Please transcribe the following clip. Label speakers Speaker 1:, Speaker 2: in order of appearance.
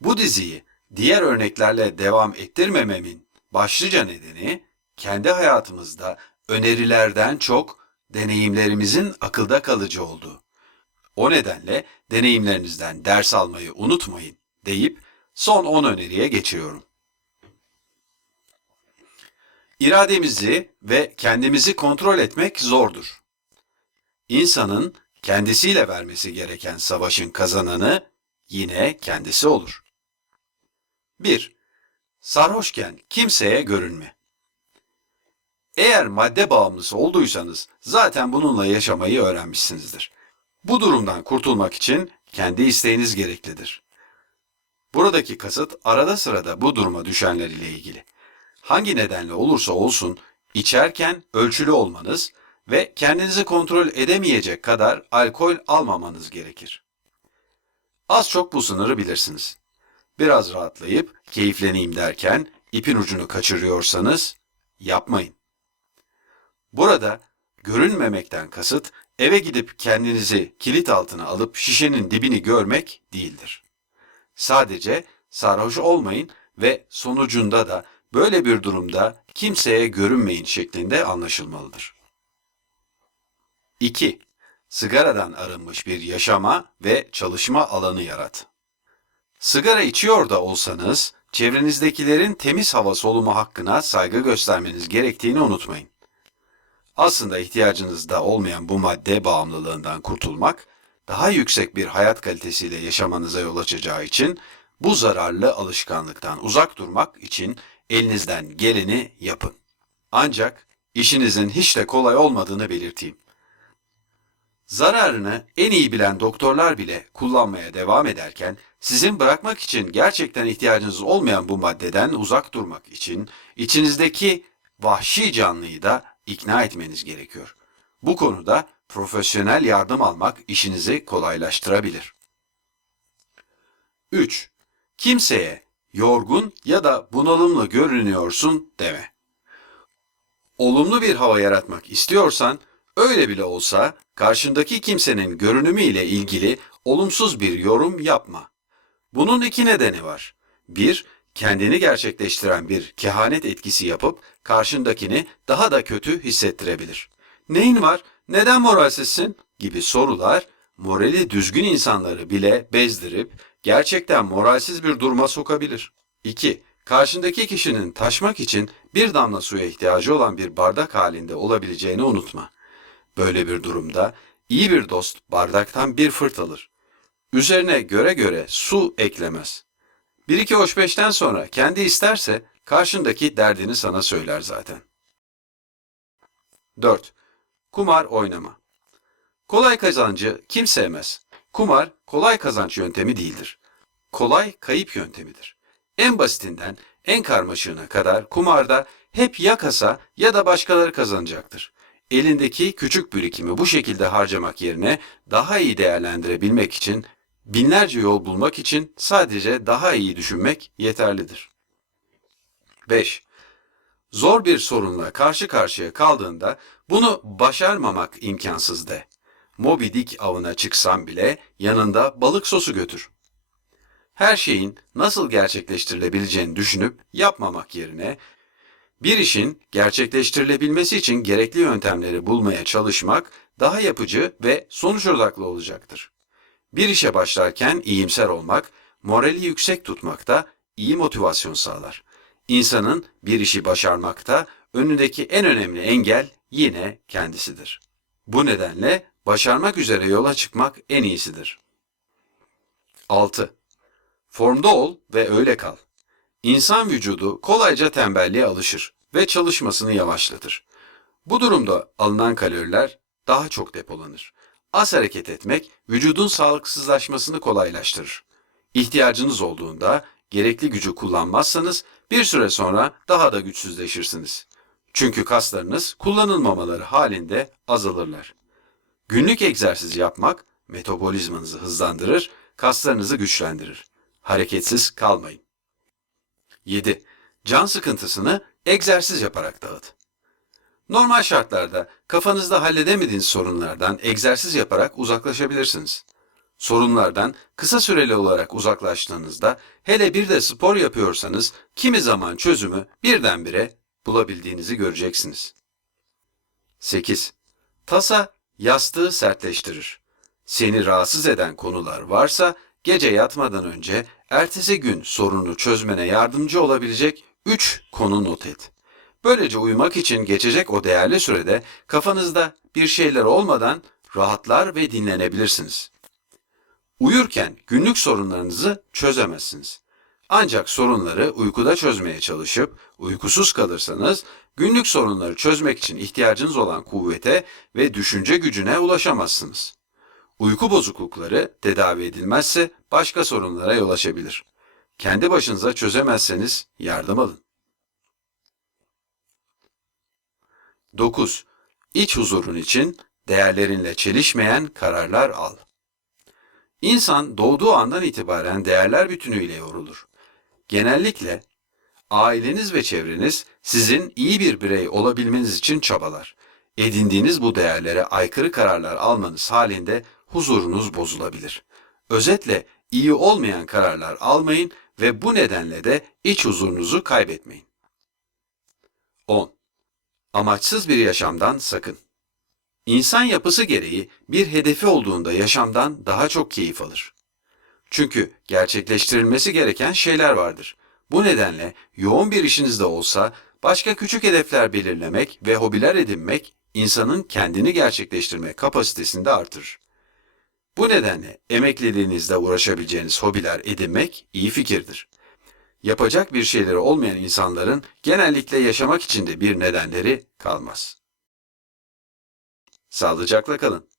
Speaker 1: Bu diziyi diğer örneklerle devam ettirmememin başlıca nedeni kendi hayatımızda önerilerden çok deneyimlerimizin akılda kalıcı olduğu. O nedenle deneyimlerinizden ders almayı unutmayın deyip son 10 öneriye geçiyorum. İrademizi ve kendimizi kontrol etmek zordur. İnsanın kendisiyle vermesi gereken savaşın kazananı yine kendisi olur. 1. Sarhoşken kimseye görünme. Eğer madde bağımlısı olduysanız zaten bununla yaşamayı öğrenmişsinizdir. Bu durumdan kurtulmak için kendi isteğiniz gereklidir. Buradaki kasıt arada sırada bu duruma düşenler ile ilgili. Hangi nedenle olursa olsun içerken ölçülü olmanız ve kendinizi kontrol edemeyecek kadar alkol almamanız gerekir. Az çok bu sınırı bilirsiniz. Biraz rahatlayıp keyifleneyim derken ipin ucunu kaçırıyorsanız yapmayın. Burada görünmemekten kasıt eve gidip kendinizi kilit altına alıp şişenin dibini görmek değildir. Sadece sarhoş olmayın ve sonucunda da böyle bir durumda kimseye görünmeyin şeklinde anlaşılmalıdır. 2. Sigaradan arınmış bir yaşama ve çalışma alanı yarat. Sigara içiyor da olsanız, çevrenizdekilerin temiz hava solumu hakkına saygı göstermeniz gerektiğini unutmayın. Aslında ihtiyacınızda olmayan bu madde bağımlılığından kurtulmak, daha yüksek bir hayat kalitesiyle yaşamanıza yol açacağı için bu zararlı alışkanlıktan uzak durmak için elinizden geleni yapın. Ancak işinizin hiç de kolay olmadığını belirteyim. Zararını en iyi bilen doktorlar bile kullanmaya devam ederken sizin bırakmak için gerçekten ihtiyacınız olmayan bu maddeden uzak durmak için içinizdeki vahşi canlıyı da ikna etmeniz gerekiyor. Bu konuda profesyonel yardım almak işinizi kolaylaştırabilir. 3. Kimseye yorgun ya da bunalımlı görünüyorsun deme. Olumlu bir hava yaratmak istiyorsan öyle bile olsa karşındaki kimsenin görünümü ile ilgili olumsuz bir yorum yapma. Bunun iki nedeni var. Bir, kendini gerçekleştiren bir kehanet etkisi yapıp karşındakini daha da kötü hissettirebilir. Neyin var? Neden moralsizsin? gibi sorular morali düzgün insanları bile bezdirip gerçekten moralsiz bir duruma sokabilir. 2. Karşındaki kişinin taşmak için bir damla suya ihtiyacı olan bir bardak halinde olabileceğini unutma. Böyle bir durumda iyi bir dost bardaktan bir fırt alır. Üzerine göre göre su eklemez. Bir iki hoş beşten sonra kendi isterse karşındaki derdini sana söyler zaten. 4. Kumar oynama. Kolay kazancı kim sevmez? Kumar kolay kazanç yöntemi değildir. Kolay kayıp yöntemidir. En basitinden en karmaşığına kadar kumarda hep ya kasa ya da başkaları kazanacaktır. Elindeki küçük birikimi bu şekilde harcamak yerine daha iyi değerlendirebilmek için binlerce yol bulmak için sadece daha iyi düşünmek yeterlidir. 5. Zor bir sorunla karşı karşıya kaldığında bunu başarmamak imkansız de. Moby Dick avına çıksan bile yanında balık sosu götür. Her şeyin nasıl gerçekleştirilebileceğini düşünüp yapmamak yerine bir işin gerçekleştirilebilmesi için gerekli yöntemleri bulmaya çalışmak daha yapıcı ve sonuç odaklı olacaktır. Bir işe başlarken iyimser olmak, morali yüksek tutmakta iyi motivasyon sağlar. İnsanın bir işi başarmakta önündeki en önemli engel yine kendisidir. Bu nedenle başarmak üzere yola çıkmak en iyisidir. 6. Formda ol ve öyle kal. İnsan vücudu kolayca tembelliğe alışır ve çalışmasını yavaşlatır. Bu durumda alınan kaloriler daha çok depolanır. Az hareket etmek vücudun sağlıksızlaşmasını kolaylaştırır. İhtiyacınız olduğunda gerekli gücü kullanmazsanız bir süre sonra daha da güçsüzleşirsiniz. Çünkü kaslarınız kullanılmamaları halinde azalırlar. Günlük egzersiz yapmak metabolizmanızı hızlandırır, kaslarınızı güçlendirir. Hareketsiz kalmayın. 7. Can sıkıntısını egzersiz yaparak dağıt. Normal şartlarda kafanızda halledemediğiniz sorunlardan egzersiz yaparak uzaklaşabilirsiniz. Sorunlardan kısa süreli olarak uzaklaştığınızda, hele bir de spor yapıyorsanız kimi zaman çözümü birdenbire bulabildiğinizi göreceksiniz. 8. Tasa yastığı sertleştirir. Seni rahatsız eden konular varsa gece yatmadan önce ertesi gün sorunu çözmene yardımcı olabilecek 3 konu not et. Böylece uyumak için geçecek o değerli sürede kafanızda bir şeyler olmadan rahatlar ve dinlenebilirsiniz. Uyurken günlük sorunlarınızı çözemezsiniz. Ancak sorunları uykuda çözmeye çalışıp uykusuz kalırsanız günlük sorunları çözmek için ihtiyacınız olan kuvvete ve düşünce gücüne ulaşamazsınız. Uyku bozuklukları tedavi edilmezse başka sorunlara yol açabilir. Kendi başınıza çözemezseniz yardım alın. 9. İç huzurun için değerlerinle çelişmeyen kararlar al. İnsan doğduğu andan itibaren değerler bütünüyle yorulur. Genellikle aileniz ve çevreniz sizin iyi bir birey olabilmeniz için çabalar. Edindiğiniz bu değerlere aykırı kararlar almanız halinde huzurunuz bozulabilir. Özetle iyi olmayan kararlar almayın ve bu nedenle de iç huzurunuzu kaybetmeyin. 10. Amaçsız bir yaşamdan sakın. İnsan yapısı gereği bir hedefi olduğunda yaşamdan daha çok keyif alır. Çünkü gerçekleştirilmesi gereken şeyler vardır. Bu nedenle yoğun bir işiniz de olsa başka küçük hedefler belirlemek ve hobiler edinmek insanın kendini gerçekleştirme kapasitesini de artırır. Bu nedenle emekliliğinizde uğraşabileceğiniz hobiler edinmek iyi fikirdir. Yapacak bir şeyleri olmayan insanların genellikle yaşamak için de bir nedenleri kalmaz. Sağlıcakla kalın.